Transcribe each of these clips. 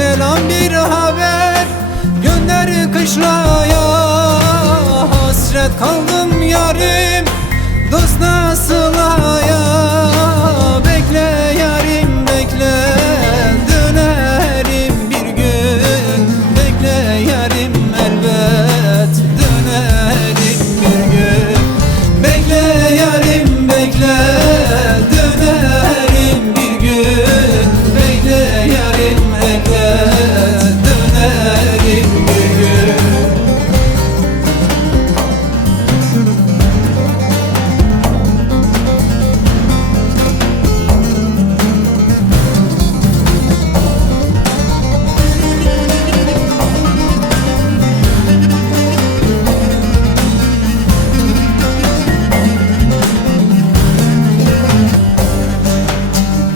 selam bir haber gönder kışlaya. Hasret kaldım yarim, dost nasıl aya? Bekle yarim bekle, dönerim bir gün. Bekle yarim elbet, dönerim bir gün. Bekle yarim bekle, dönerim bir gün. Bekle yarim elbet, dönerim bir gün.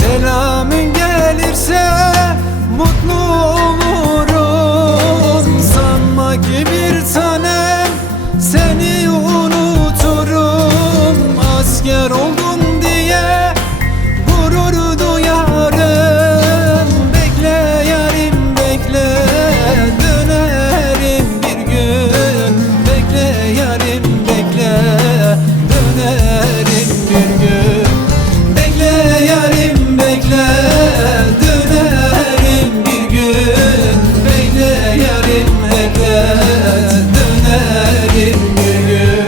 Selamın gelirse mutlu olurum. Sanma ki bir tanem seni unuturum. Asker oldun diye gurur duyarım. Bekle yarim bekle, dönerim bir gün. Bekle yarim bekle, dönerim bir gün. Bekle yarim bekle, dönerim bir gün. Bekle yarim elbet, dönerim bir gün.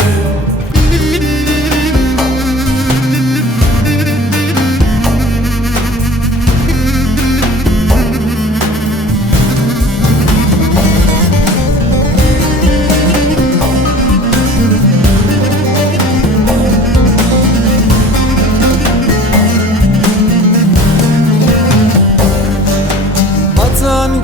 Vatan